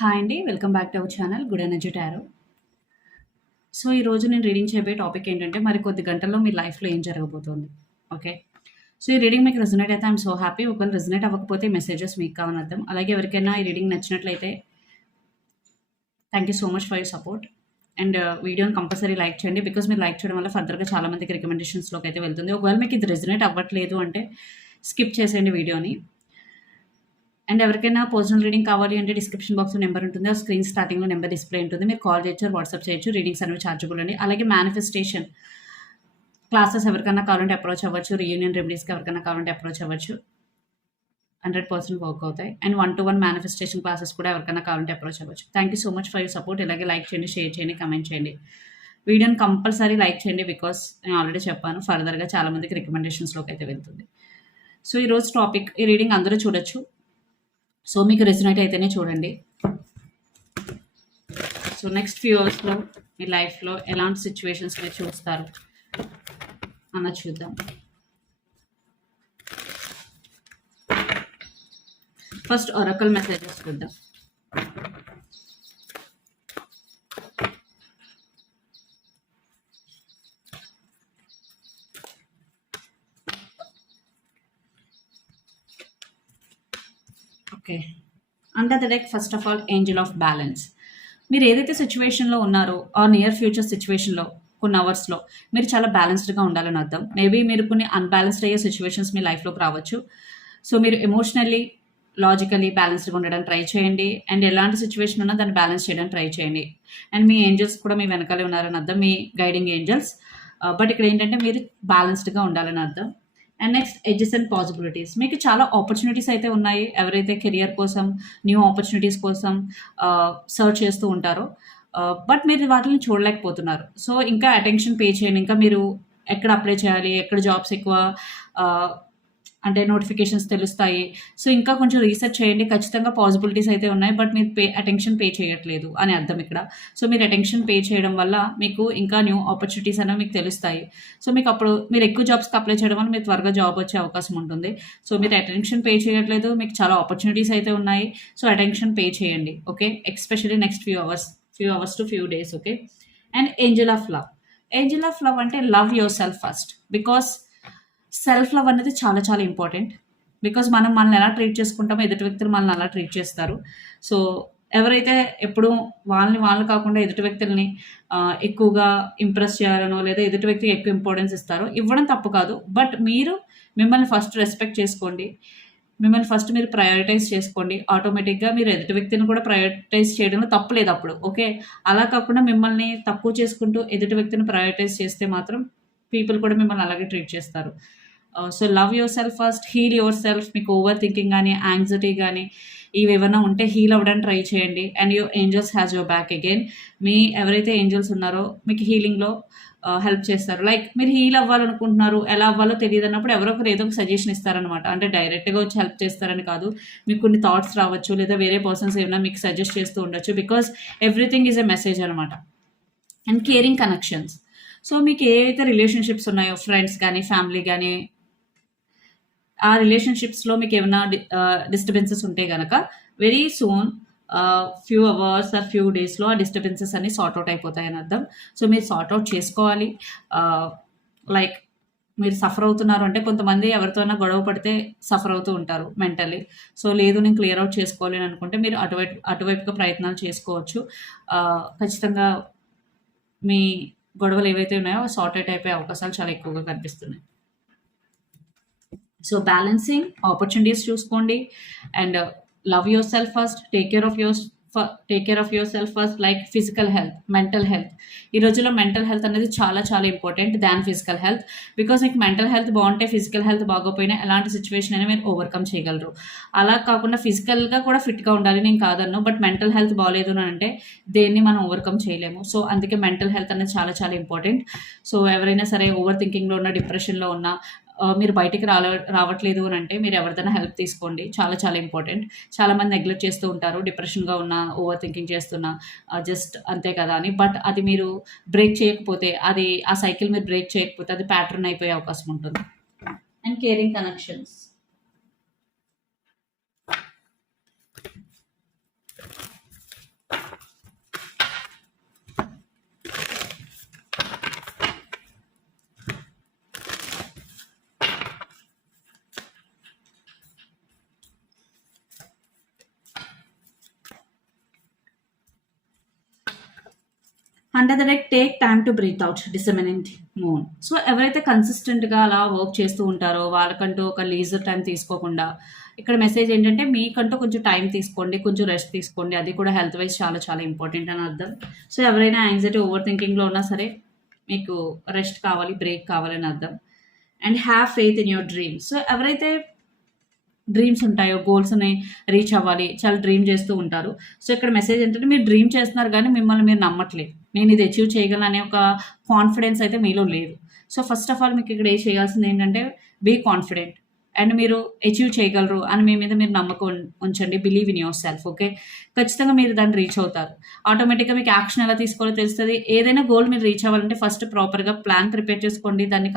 Hi అండి welcome back to our channel good energy tarot so ఈరోజు నేను reading చేయబోయే టాపిక్ ఏంటంటే మరి కొద్ది గంటల్లో మీ లైఫ్లో ఏం జరగబోతుంది? ఓకే సో ఈ రీడింగ్ మీకు రెజనేట్ అయితే ఐఎమ్ సో హ్యాపీ ఒకవేళ రెజనేట్ అవ్వకపోతే మెసేజెస్ మీకు కావాలని అర్థం. అలాగే ఎవరికైనా ఈ రీడింగ్ నచ్చినట్లయితే thank you so much for you support and వీడియోని కంపల్సరీ లైక్ చేయండి బికాస్ మీరు లైక్ చేయడం వల్ల ఫర్దర్గా చాలా మందికి రికమెండేషన్స్లోకి అయితే వెళ్తుంది. ఒకవేళ మీకు ఇది రెజనేట్ అవ్వట్లేదు అంటే స్కిప్ చేసేయండి వీడియోని అండ్ ఎవరికైనా పర్సనల్ రీడింగ్ కావాలి అంటే డిస్క్రిప్షన్ బాక్స్లో నెంబర్ ఉంటుంది. ఆ స్క్రీన్ స్టార్టింగ్లో నెంబర్ డిస్ప్లే ఉంటుంది. మీరు కాల్ చేయొచ్చు వాట్సాప్ చేయొచ్చు. రీడింగ్స్ అనేవి ఛార్జబుల్ అండి అలాగే మేనిఫెస్టేషన్ క్లాసెస్ ఎవరికైనా కావాలంటే అప్రోచ్ అవ్వచ్చు. రీయూనియన్ రెమెడీస్కి ఎవరికైనా కావాలంటే అప్రోచ్ అవ్వచ్చు. హండ్రెడ్ పర్సెంట్ వర్క్ అవుతాయి. And one to one manifestation classes కూడా ఎవరికైనా కావాలంటే అప్రోచ్ అవ్వచ్చు. Thank you so much for you support ఇలాగే లైక్ చేయండి షేర్ చేయండి కమెంట్ చేయండి. వీడియోని కంపల్సరీ లైక్ చేయండి బికాస్ నేను ఆల్రెడీ చెప్పాను. ఫర్దర్గా చాలామందికి రికమెండేషన్స్లోకి అయితే వెళ్తుంది. సో ఈరోజు టాపిక్ ఈ రీడింగ్ అందరూ చూడొచ్చు. సో మీకు రెసినేట్ అయితేనే చూడండి. సో నెక్స్ట్ ఫ్యూ అవర్స్లో మీ లైఫ్లో ఎలాంటి సిచ్యువేషన్స్ మీరు చూస్తారు? అన్న చూద్దాం. ఫస్ట్ ఒరకల్ మెసేజెస్ చూద్దాం. Okay. Under the deck first of all angel of balance మీరు ఏదైతే సిచ్యువేషన్లో ఉన్నారో ఆ నియర్ ఫ్యూచర్ సిచ్యువేషన్లో కొన్ని అవర్స్లో మీరు చాలా బ్యాలెన్స్డ్గా ఉండాలని అర్థం. మేబీ మీరు కొన్ని అన్బ్యాలెన్స్డ్ అయ్యే సిచ్యువేషన్స్ మీ లైఫ్లోకి రావచ్చు. సో మీరు ఎమోషనల్లీ లాజికలీ బ్యాలెన్స్డ్గా ఉండడానికి ట్రై చేయండి. అండ్ ఎలాంటి సిచ్యువేషన్ ఉన్నా దాన్ని బ్యాలెన్స్ చేయడానికి ట్రై చేయండి. అండ్ మీ ఏంజల్స్ కూడా మీ వెనకాలే ఉన్నారని అర్థం. మీ గైడింగ్ ఏంజల్స్ బట్ ఇక్కడ ఏంటంటే మీరు బ్యాలెన్స్డ్గా ఉండాలని అర్థం. And next edges and possibilities మీకు చాలా ఆపర్చునిటీస్ అయితే ఉన్నాయి. ఎవరైతే కెరియర్ కోసం న్యూ ఆపర్చునిటీస్ కోసం uh, సర్చ్ చేస్తూ ఉంటారో uh, బట్ మీరు వాటిని చూడలేకపోతున్నారు. సో ఇంకా అటెన్షన్ పే చేయండి. ఇంకా మీరు ఎక్కడ అప్లై చేయాలి? ఎక్కడ జాబ్స్ ఎక్కువ uh, అంటే నోటిఫికేషన్స్ తెలుస్తాయి. సో ఇంకా కొంచెం రీసెర్చ్ చేయండి. ఖచ్చితంగా పాసిబిలిటీస్ అయితే ఉన్నాయి. బట్ మీరు పే అటెన్షన్ పే చేయట్లేదు అని అర్థం ఇక్కడ. సో మీరు అటెన్షన్ పే చేయడం వల్ల మీకు ఇంకా న్యూ ఆపర్చునిటీస్ అనేవి మీకు తెలుస్తాయి. సో మీకు అప్పుడు మీరు ఎక్కువ జాబ్స్కి అప్లై చేయడం వల్ల మీరు త్వరగా జాబ్ వచ్చే అవకాశం ఉంటుంది. సో మీరు అటెన్షన్ పే చేయట్లేదు. మీకు చాలా ఆపర్చునిటీస్ అయితే ఉన్నాయి. సో అటెన్షన్ పే చేయండి. Okay especially next few hours few hours to few days okay and angel of love angel of love అంటే love yourself first because self love అనేది చాలా చాలా ఇంపార్టెంట్. బికాస్ మనం మనల్ని ఎలా ట్రీట్ చేసుకుంటామో ఎదుటి వ్యక్తులు మనల్ని అలా ట్రీట్ చేస్తారు. సో ఎవరైతే ఎప్పుడు వాళ్ళని వాళ్ళు కాకుండా ఎదుటి వ్యక్తుల్ని ఎక్కువగా ఇంప్రెస్ చేయాలనో లేదా ఎదుటి వ్యక్తికి ఎక్కువ ఇంపార్టెన్స్ ఇస్తారో ఇవ్వడం తప్పు కాదు. బట్ మీరు మిమ్మల్ని ఫస్ట్ రెస్పెక్ట్ చేసుకోండి. మిమ్మల్ని ఫస్ట్ మీరు ప్రయారిటైజ్ చేసుకోండి. ఆటోమేటిక్గా మీరు ఎదుటి వ్యక్తిని కూడా ప్రయారిటైజ్ చేయడంలో తప్పు లేదు అప్పుడు. ఓకే? అలా కాకుండా మిమ్మల్ని తక్కువ చేసుకుంటూ ఎదుటి వ్యక్తిని ప్రయారిటైజ్ చేస్తే మాత్రం పీపుల్ కూడా మిమ్మల్ని అలాగే ట్రీట్ చేస్తారు. So love yourself first heal yourself మీకు ఓవర్ థింకింగ్ కానీ యాంగ్జైటీ కానీ ఇవి ఏమైనా ఉంటే హీల్ అవ్వడానికి ట్రై చేయండి. And your angels has your back again మీ ఎవరైతే ఏంజల్స్ ఉన్నారో మీకు హీలింగ్లో హెల్ప్ uh, చేస్తారు. లైక్ మీరు హీల్ అవ్వాలనుకుంటున్నారు ఎలా అవ్వాలో తెలియదు అన్నప్పుడు ఎవరో ఒకరు ఏదో ఒక సజెషన్ ఇస్తారనమాట అంటే డైరెక్ట్గా వచ్చి హెల్ప్ చేస్తారని కాదు. మీకు కొన్ని థాట్స్ రావచ్చు లేదా వేరే పర్సన్స్ ఏమైనా మీకు సజెస్ట్ చేస్తూ ఉండొచ్చు. Because everything is a message అనమాట అండ్ కేరింగ్ కనెక్షన్స్ సో మీకు ఏవైతే రిలేషన్షిప్స్ ఉన్నాయో ఫ్రెండ్స్ కానీ ఫ్యామిలీ కానీ ఆ రిలేషన్షిప్స్లో మీకు ఏమైనా డిస్టర్బెన్సెస్ ఉంటే కనుక very soon few hours or few డేస్లో ఆ డిస్టర్బెన్సెస్ అన్ని సార్ట్అవుట్ అయిపోతాయని అర్థం. సో మీరు సార్ట్అవుట్ చేసుకోవాలి. లైక్ మీరు సఫర్ అవుతున్నారు అంటే కొంతమంది ఎవరితోనైనా గొడవ పడితే సఫర్ అవుతూ ఉంటారు మెంటలీ సో లేదు నేను క్లియర్ అవుట్ చేసుకోవాలి అని అనుకుంటే మీరు అటువైపు అటువైపుగా ప్రయత్నాలు చేసుకోవచ్చు. ఖచ్చితంగా మీ గొడవలు ఏవైతే ఉన్నాయో సార్ట్ అవుట్ అయిపోయే అవకాశాలు చాలా ఎక్కువగా కనిపిస్తున్నాయి. సో బ్యాలెన్సింగ్ ఆపర్చునిటీస్ చూసుకోండి. And love yourself first take care of your take care of yourself first like physical health mental health ఈ రోజుల్లో మెంటల్ హెల్త్ అనేది చాలా చాలా important than physical health because మీకు మెంటల్ హెల్త్ బాగుంటే ఫిజికల్ హెల్త్ బాగోపోయినా ఎలాంటి సిచ్యువేషన్ అయినా మీరు ఓవర్కమ్ చేయగలరు. అలా కాకుండా ఫిజికల్గా కూడా ఫిట్గా ఉండాలి నేను కాదన్ను బట్ మెంటల్ హెల్త్ బాగాలేదు అని అంటే దేన్ని మనం ఓవర్కమ్ చేయలేము. సో అందుకే మెంటల్ హెల్త్ అనేది చాలా చాలా ఇంపార్టెంట్ సో ఎవరైనా సరే ఓవర్ థింకింగ్లో ఉన్న డిప్రెషన్లో ఉన్న మీరు బయటికి రాల రావట్లేదు అని అంటే మీరు ఎవరిదైనా హెల్ప్ తీసుకోండి. చాలా చాలా ఇంపార్టెంట్ చాలామంది నెగ్లెక్ట్ చేస్తూ ఉంటారు. డిప్రెషన్గా ఉన్న ఓవర్ థింకింగ్ చేస్తున్న జస్ట్ అంతే కదా అని. బట్ అది మీరు బ్రేక్ చేయకపోతే అది ఆ సైకిల్ మీరు బ్రేక్ చేయకపోతే అది ప్యాటర్న్ అయిపోయే అవకాశం ఉంటుంది. And caring connections under the deck take time to breathe out disseminating moon so ఎవరైతే కన్సిస్టెంట్గా అలా వర్క్ చేస్తూ ఉంటారో వాళ్ళకంటూ ఒక లీజర్ టైం తీసుకోకుండా ఇక్కడ మెసేజ్ ఏంటంటే మీకంటూ కొంచెం టైం తీసుకోండి కొంచెం రెస్ట్ తీసుకోండి. అది కూడా హెల్త్ వైజ్ చాలా చాలా ఇంపార్టెంట్ అని అర్థం. సో ఎవరైనా యాంగ్జైటీ ఓవర్ థింకింగ్లో ఉన్నా సరే మీకు రెస్ట్ కావాలి బ్రేక్ కావాలని అర్థం. And have faith in your dream so ఎవరైతే డ్రీమ్స్ ఉంటాయో గోల్స్ని రీచ్ అవ్వాలి చాలా డ్రీమ్ చేస్తూ ఉంటారు. సో ఇక్కడ మెసేజ్ ఏంటంటే మీరు డ్రీమ్ చేస్తున్నారు కానీ మిమ్మల్ని మీరు నమ్మట్లేదు. నేను ఇది అచీవ్ చేయగలను అనే ఒక కాన్ఫిడెన్స్ అయితే మీలో లేదు. సో ఫస్ట్ ఆఫ్ ఆల్ మీకు ఇక్కడ ఏ చేయాల్సింది ఏంటంటే బీ కాన్ఫిడెంట్ అండ్ మీరు అచీవ్ చేయగలరు అని మీ మీద మీరు నమ్మకం ఉంచండి. Believe in your self okay ఖచ్చితంగా మీరు దాన్ని రీచ్ అవుతారు. ఆటోమేటిక్గా మీకు యాక్షన్ ఎలా తీసుకోవాలో తెలుస్తుంది. ఏదైనా గోల్ మీరు రీచ్ అవ్వాలంటే ఫస్ట్ ప్రాపర్గా ప్లాన్ ప్రిపేర్ చేసుకోండి. దాన్ని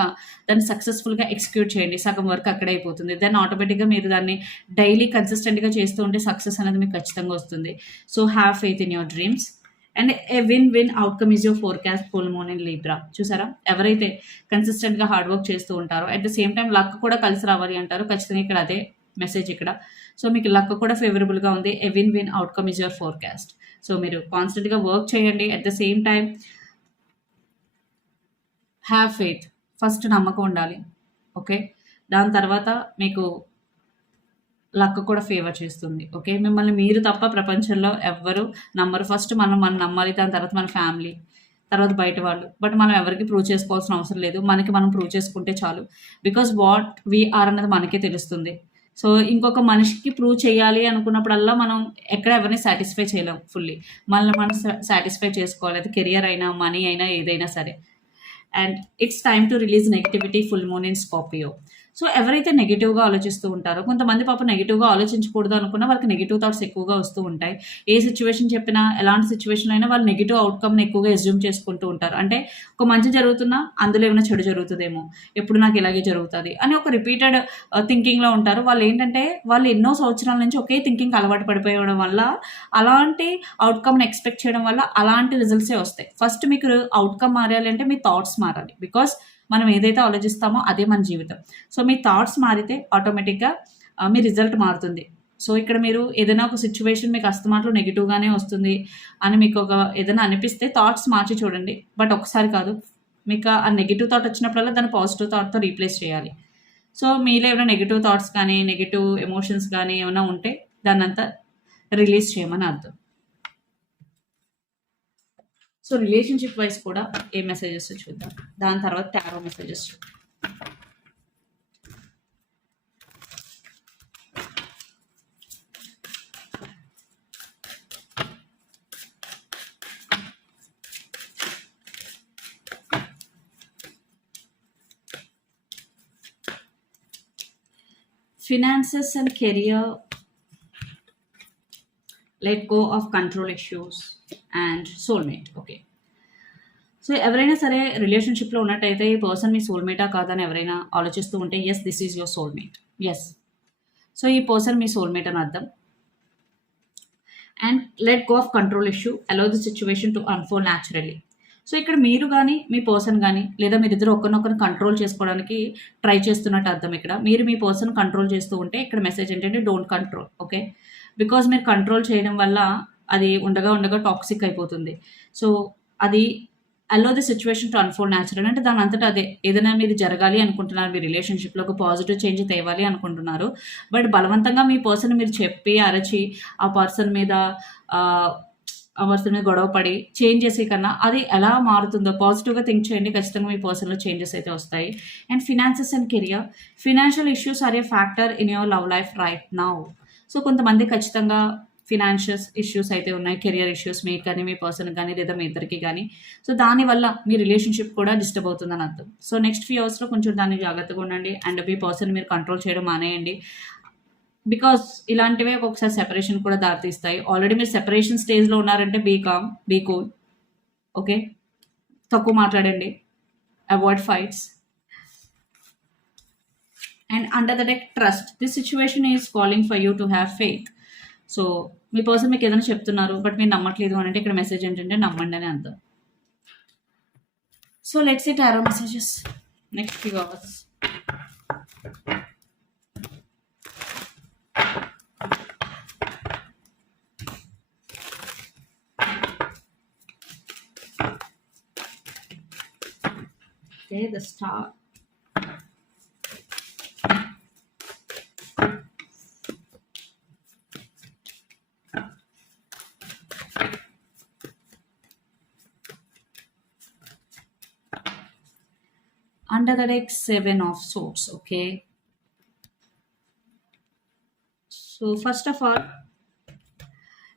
దాన్ని సక్సెస్ఫుల్గా ఎగ్జిక్యూట్ చేయండి. సగం వర్క్ అక్కడే అయిపోతుంది. దెన్ ఆటోమేటిక్గా మీరు దాన్ని డైలీ కన్సిస్టెంట్గా చేస్తూ ఉంటే సక్సెస్ అనేది మీకు ఖచ్చితంగా వస్తుంది. So have faith in your dreams and a win win outcome is your forecast full moon in Libra చూసారా? ఎవరైతే కన్సిస్టెంట్గా హార్డ్ వర్క్ చేస్తూ ఉంటారో at the same time luck కూడా కలిసి రావాలి అంటారు. ఖచ్చితంగా ఇక్కడ అదే మెసేజ్ ఇక్కడ. సో మీకు లక్ కూడా ఫేవరబుల్గా ఉంది. A win win outcome is your forecast so మీరు కాన్స్టెంట్గా వర్క్ చేయండి. At the same time have faith first నమ్మకం ఉండాలి. ఓకే దాని తర్వాత మీకు లక్ కూడా ఫేవర్ చేస్తుంది ఓకే మిమ్మల్ని మీరు తప్ప ప్రపంచంలో ఎవ్వరు నమ్మరు. ఫస్ట్ మనం మనం నమ్మాలి దాని తర్వాత మన ఫ్యామిలీ తర్వాత బయట వాళ్ళు. బట్ మనం ఎవరికి ప్రూవ్ చేసుకోవాల్సిన అవసరం లేదు. మనకి మనం ప్రూవ్ చేసుకుంటే చాలు. బికాస్ వాట్ వీ ఆర్ అనేది మనకే తెలుస్తుంది. సో ఇంకొక మనిషికి ప్రూవ్ చేయాలి అనుకున్నప్పుడల్లా మనం ఎక్కడ ఎవరిని సాటిస్ఫై చేయలేం ఫుల్లీ మనల్ని మనం సాటిస్ఫై చేసుకోవాలి. అది కెరియర్ అయినా మనీ అయినా ఏదైనా సరే. And it's time to release negativity full moon in Scorpio so ఎవరైతే నెగిటివ్గా ఆలోచిస్తూ ఉంటారో కొంతమంది పాప నెగిటివ్గా ఆలోచించకూడదు అనుకున్నా వాళ్ళకి నెగిటివ్ థాట్స్ ఎక్కువగా వస్తూ ఉంటాయి. ఏ సిచ్యువేషన్ చెప్పినా ఎలాంటి సిచ్యువేషన్ అయినా వాళ్ళు నెగిటివ్ అవుట్కమ్ని ఎక్కువగా ఎజ్యూమ్ చేసుకుంటూ ఉంటారు. అంటే ఒక మంచి జరుగుతున్నా అందులో ఏమైనా చెడు జరుగుతుందేమో ఎప్పుడు నాకు ఇలాగే జరుగుతుంది అని ఒక రిపీటెడ్ థింకింగ్లో ఉంటారు. వాళ్ళు ఏంటంటే వాళ్ళు ఎన్నో సంవత్సరాల నుంచి ఒకే థింకింగ్కి అలవాటు పడిపోయడం వల్ల అలాంటి అవుట్కమ్ని ఎక్స్పెక్ట్ చేయడం వల్ల అలాంటి రిజల్ట్సే వస్తాయి. ఫస్ట్ మీకు అవుట్కమ్ మారాలి అంటే మీ థాట్స్ మారాలి. బికాస్ మనం ఏదైతే ఆలోచిస్తామో అదే మన జీవితం. సో మీ థాట్స్ మారితే ఆటోమేటిక్గా మీ రిజల్ట్ మారుతుంది. సో ఇక్కడ మీరు ఏదైనా ఒక సిచ్యువేషన్ మీకు అస్తమాట్లో నెగిటివ్గానే వస్తుంది అని మీకు ఒక ఏదైనా అనిపిస్తే థాట్స్ మార్చి చూడండి. బట్ ఒకసారి కాదు మీకు ఆ నెగిటివ్ థాట్ వచ్చినప్పుడల్లా దాన్ని పాజిటివ్ థాట్తో రీప్లేస్ చేయాలి. సో మీలో ఏమైనా నెగిటివ్ థాట్స్ కానీ నెగిటివ్ ఎమోషన్స్ కానీ ఏమైనా ఉంటే దాన్నంతా రిలీజ్ చేయమని అర్థం. సో రిలేషన్షిప్ వైజ్ కూడా ఏ మెసేజెస్ చూద్దాం దాని తర్వాత టారో మెసేజెస్ చూద్దాం finances and career let go of control issues and soulmate okay so ఎవరైనా సరే రిలేషన్షిప్లో ఉన్నట్టయితే ఈ పర్సన్ మీ సోల్మేటా కాదని ఎవరైనా ఆలోచిస్తూ ఉంటే yes this is your soulmate yes so ఈ పర్సన్ మీ సోల్మేట్ అని అర్థం. And let go of control issue allow the situation to unfold naturally so ఇక్కడ మీరు కానీ మీ పర్సన్ కానీ లేదా మీరిద్దరు ఒకరినొకరు కంట్రోల్ చేసుకోవడానికి ట్రై చేస్తున్నట్టు అర్థం ఇక్కడ. మీరు మీ పర్సన్ కంట్రోల్ చేస్తూ ఉంటే ఇక్కడ మెసేజ్ ఏంటంటే డోంట్ కంట్రోల్ ఓకే బికాజ్ మీరు కంట్రోల్ చేయడం వల్ల అది ఉండగా ఉండగా టాక్సిక్ అయిపోతుంది. సో అది allow the situation to unfold natural అంటే దాని అంతటా అదే ఏదైనా మీరు జరగాలి అనుకుంటున్నారు మీ రిలేషన్షిప్లో ఒక పాజిటివ్ చేంజ్ తేవాలి అనుకుంటున్నారు బట్ బలవంతంగా మీ పర్సన్ మీరు చెప్పి అరచి ఆ పర్సన్ మీద ఆ, పర్సన్ మీద గొడవ పడి చేంజ్ చేసే కన్నా అది ఎలా మారుతుందో పాజిటివ్గా థింక్ చేయండి ఖచ్చితంగా మీ పర్సన్లో చేంజెస్ అయితే వస్తాయి. And finances and career financial issues are a factor in your love life right now so కొంతమంది ఖచ్చితంగా ఫినాన్షియల్ ఇష్యూస్ అయితే ఉన్నాయి కెరియర్ ఇష్యూస్ మీకు కానీ మీ పర్సన్ కానీ లేదా మీ ఇద్దరికి కానీ. సో దానివల్ల మీ రిలేషన్షిప్ కూడా డిస్టర్బ్ అవుతుందని అర్థం. సో నెక్స్ట్ ఫ్యూ అవర్స్లో కొంచెం దాన్ని జాగ్రత్తగా ఉండండి. అండ్ మీ పర్సన్ మీరు కంట్రోల్ చేయడం మానేయండి. బికాస్ ఇలాంటివే ఒక్కొక్కసారి సెపరేషన్ కూడా దారితీస్తాయి. ఆల్రెడీ మీరు సెపరేషన్ స్టేజ్లో ఉన్నారంటే be calm be cool okay తక్కువ మాట్లాడండి. Avoid fights and under the deck trust this situation is calling for you to have faith so me person మీకు ఏదైనా చెప్తున్నారు బట్ మీరు నమ్మట్లేదు అని అంటే ఇక్కడ మెసేజ్ ఏంటంటే నమ్మండి అని అంత so let's it our messages next few hours Okay, the star. Under the deck, seven of swords. Okay. So first of all,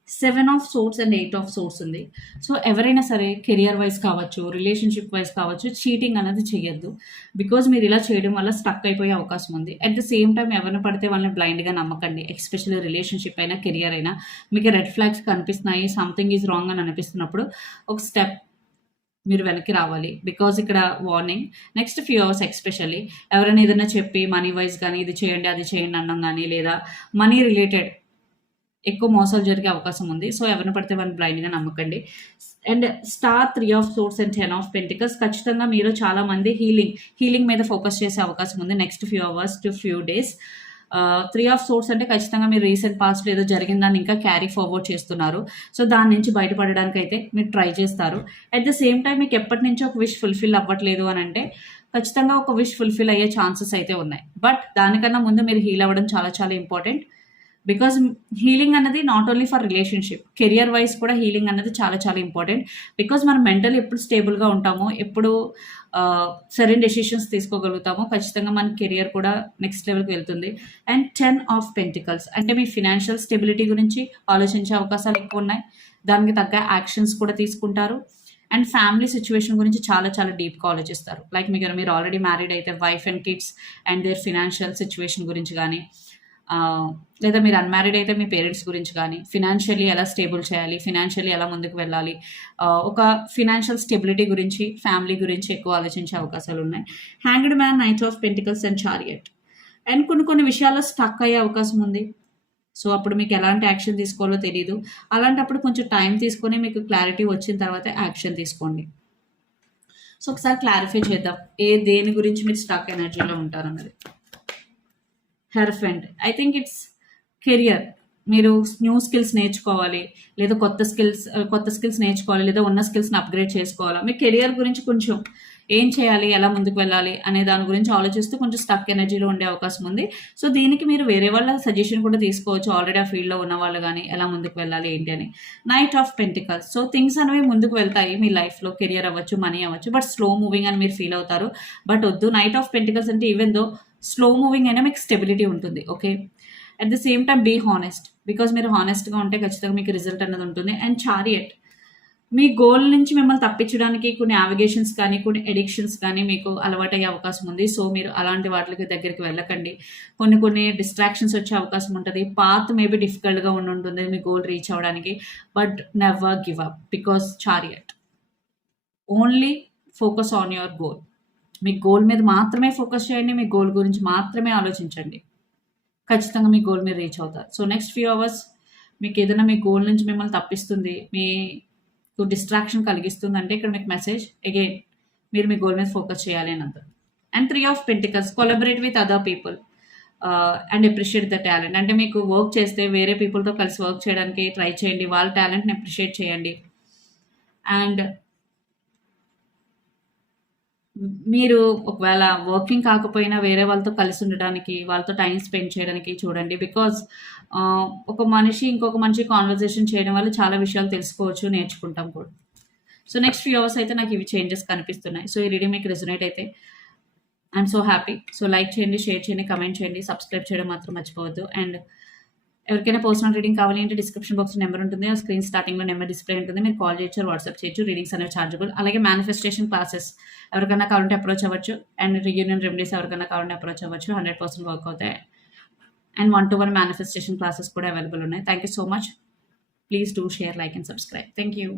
seven of swords and eight of swords ఉంది సో ఎవరైనా సరే career wise కావచ్చు relationship wise కావచ్చు cheating అనేది చేయొద్దు because మీరు ఇలా చేయడం వల్ల స్టక్ అయిపోయే అవకాశం ఉంది అట్ ద సేమ్ టైం ఎవరిని పడితే వాళ్ళని బ్లైండ్గా నమ్మకండి ఎస్పెషల్లీ రిలేషన్షిప్ అయినా కెరియర్ అయినా మీకు రెడ్ ఫ్లాగ్స్ కనిపిస్తున్నాయి సంథింగ్ ఈజ్ రాంగ్ అని అనిపిస్తున్నప్పుడు ఒక స్టెప్ మీరు వెనక్కి రావాలి. బికాజ్ ఇక్కడ warning next few hours especially ఎవరైనా ఏదైనా చెప్పి మనీ వైజ్ కానీ ఇది చేయండి అది చేయండి అన్నం కానీ లేదా మనీ రిలేటెడ్ ఎక్కువ మోసాలు జరిగే అవకాశం ఉంది. సో ఎవరిని పడితే వాళ్ళని బ్లైండ్గా నమ్మకండి. And star three of swords and ten of pentacles ఖచ్చితంగా మీరు చాలా మంది హీలింగ్ హీలింగ్ మీద ఫోకస్ చేసే అవకాశం ఉంది next few hours to few days three of swords అంటే ఖచ్చితంగా మీరు రీసెంట్ పాస్ట్ ఏదో జరిగిందని ఇంకా క్యారీ ఫార్వర్డ్ చేస్తున్నారు. సో దాని నుంచి బయటపడడానికి అయితే మీరు ట్రై చేస్తారు. అట్ ద సేమ్ టైం మీకు ఎప్పటి నుంచో ఒక విష్ ఫుల్ఫిల్ అవ్వట్లేదు అని అంటే ఖచ్చితంగా ఒక విష్ ఫుల్ఫిల్ అయ్యే ఛాన్సెస్ అయితే ఉన్నాయి. బట్ దానికన్నా ముందు మీరు హీల్ అవ్వడం చాలా చాలా ఇంపార్టెంట్ బికాజ్ హీలింగ్ అన్నది not only for relationship career wise కూడా హీలింగ్ అన్నది చాలా చాలా ఇంపార్టెంట్ బికాజ్ మనం మెంటల్ ఎప్పుడు స్టేబుల్గా ఉంటామో ఎప్పుడు సరైన డెసిషన్స్ తీసుకోగలుగుతామో ఖచ్చితంగా మన కెరియర్ కూడా నెక్స్ట్ లెవెల్కి వెళ్తుంది. అండ్ టెన్ ఆఫ్ పెంటికల్స్ అంటే మీ ఫినాన్షియల్ స్టెబిలిటీ గురించి ఆలోచించే అవకాశాలు ఎక్కువ ఉన్నాయి. దానికి తగ్గ యాక్షన్స్ కూడా తీసుకుంటారు. అండ్ ఫ్యామిలీ సిచ్యువేషన్ గురించి చాలా చాలా డీప్గా ఆలోచిస్తారు. లైక్ మీకు మీరు ఆల్రెడీ మ్యారీడ్ అయితే wife and kids and their financial situation గురించి కానీ లేదా మీరు అన్మ్యారీడ్ అయితే మీ పేరెంట్స్ గురించి కానీ ఫినాన్షియల్లీ ఎలా స్టేబుల్ చేయాలి ఫినాన్షియల్లీ ఎలా ముందుకు వెళ్ళాలి ఒక ఫినాన్షియల్ స్టెబిలిటీ గురించి ఫ్యామిలీ గురించి ఎక్కువ ఆలోచించే అవకాశాలు ఉన్నాయి. Hanged man knight of pentacles and chariot and కొన్ని కొన్ని విషయాల్లో స్టక్ అయ్యే అవకాశం ఉంది. సో అప్పుడు మీకు ఎలాంటి యాక్షన్ తీసుకోవాలో తెలియదు అలాంటప్పుడు కొంచెం టైం తీసుకొని మీకు క్లారిటీ వచ్చిన తర్వాత యాక్షన్ తీసుకోండి. సో ఒకసారి క్లారిఫై చేద్దాం. ఏ దేని గురించి మీరు స్టాక్ ఎనర్జీలో ఉంటారన్నది. Hierophant I think it's career. మీరు న్యూ స్కిల్స్ నేర్చుకోవాలి లేదా కొత్త స్కిల్స్ కొత్త స్కిల్స్ నేర్చుకోవాలి లేదా ఉన్న స్కిల్స్ని అప్గ్రేడ్ చేసుకోవాలి? మీ కెరియర్ గురించి కొంచెం ఏం చేయాలి ఎలా ముందుకు వెళ్ళాలి అనే దాని గురించి ఆలోచిస్తూ కొంచెం స్టక్ ఎనర్జీలో ఉండే అవకాశం ఉంది. సో దీనికి మీరు వేరే వాళ్ళ సజెషన్ కూడా తీసుకోవచ్చు. ఆల్రెడీ ఆ ఫీల్డ్లో ఉన్న వాళ్ళు కానీ ఎలా ముందుకు వెళ్ళాలి ఏంటి అని. Knight of pentacles so things అనేవి ముందుకు వెళ్తాయి. మీ లైఫ్లో కెరియర్ అవ్వచ్చు మనీ అవ్వచ్చు బట్ స్లో మూవింగ్ అని మీరు ఫీల్ అవుతారు. బట్ వద్దు. నైట్ ఆఫ్ పెంటికల్స్ అంటే ఈవెన్ దో స్లో మూవింగ్ అయినా మీకు స్టెబిలిటీ ఉంటుంది okay at the same time be honest because మీరు హానెస్ట్గా ఉంటే ఖచ్చితంగా మీకు రిజల్ట్ అనేది ఉంటుంది. అండ్ చారియట్ మీ గోల్ నుంచి మిమ్మల్ని తప్పించడానికి కొన్ని నావిగేషన్స్ కానీ కొన్ని ఎడిక్షన్స్ కానీ మీకు అలవాటయ్యే అవకాశం ఉంది. సో మీరు అలాంటి వాటికి దగ్గరికి వెళ్ళకండి. కొన్ని కొన్ని డిస్ట్రాక్షన్స్ వచ్చే అవకాశం ఉంటుంది. పాత్ మేబీ డిఫికల్ట్గా ఉండి ఉంటుంది మీ గోల్ రీచ్ అవ్వడానికి. But never give up because chariot only focus on your goal me goal మీద మాత్రమే ఫోకస్ చేయండి మీ గోల్ గురించి మాత్రమే ఆలోచించండి. ఖచ్చితంగా మీ గోల్ మీద రీచ్ అవుతారు. సో నెక్స్ట్ ఫ్యూ అవర్స్ మీకు ఏదైనా మీ గోల్ నుంచి మిమ్మల్ని తప్పిస్తుంది మీకు డిస్ట్రాక్షన్ కలిగిస్తుంది అంటే ఇక్కడ మీకు మెసేజ్ అగైన్ మీరు మీ గోల్ మీద ఫోకస్ చేయాలి అని అంటారు and three of pentacles collaborate with other people and appreciate the talent అంటే మీకు వర్క్ చేస్తే వేరే పీపుల్తో కలిసి వర్క్ చేయడానికి ట్రై చేయండి వాళ్ళ టాలెంట్ని అప్రిషియేట్ చేయండి. అండ్ మీరు ఒకవేళ వర్కింగ్ కాకపోయినా వేరే వాళ్ళతో కలిసి ఉండడానికి వాళ్ళతో టైం స్పెండ్ చేయడానికి చూడండి. బికాజ్ ఒక మనిషి ఇంకొక మనిషి కాన్వర్జేషన్ చేయడం వల్ల చాలా విషయాలు తెలుసుకోవచ్చు నేర్చుకుంటాం కూడా. సో నెక్స్ట్ ఫ్యూ అవర్స్ అయితే నాకు ఇవి చేంజెస్ కనిపిస్తున్నాయి. సో ఈ రీడింగ్ మీకు రిజనేట్ అయితే I'm so happy so like చేయండి షేర్ చేయండి కమెంట్ చేయండి సబ్స్క్రైబ్ చేయడం మాత్రం మర్చిపోవద్దు. అండ్ ఎవరికైనా పర్సనల్ రీడింగ్ కావాలి అంటే డిస్క్రిప్షన్ బాక్స్ నెంబర్ ఉంటుంది. ఆ స్క్రీన్ స్టార్టింగ్లో నెంబర్ డిస్ప్లే ఉంటుంది. మీరు కాల్ చేయొచ్చు వాట్సాప్ చేయొచ్చు రీడింగ్స్ అనేవి చార్జబుల్ అలాగే మేనిఫెస్టేషన్ క్లాసెస్ ఎవరికైనా కావాలంటే అప్రోచ్ అవ్వచ్చు. అండ్ రియూనియన్ రెమెడీస్ ఎవరికైనా కావాలంటే అప్రోచ్ అవ్వచ్చు. హండ్రెడ్ పర్సెంట్ వర్క్ అవుతాయి. And one to one manifestation classes కూడా అవైలబుల్ ఉన్నాయి. Thank you so much please do share like and subscribe thank you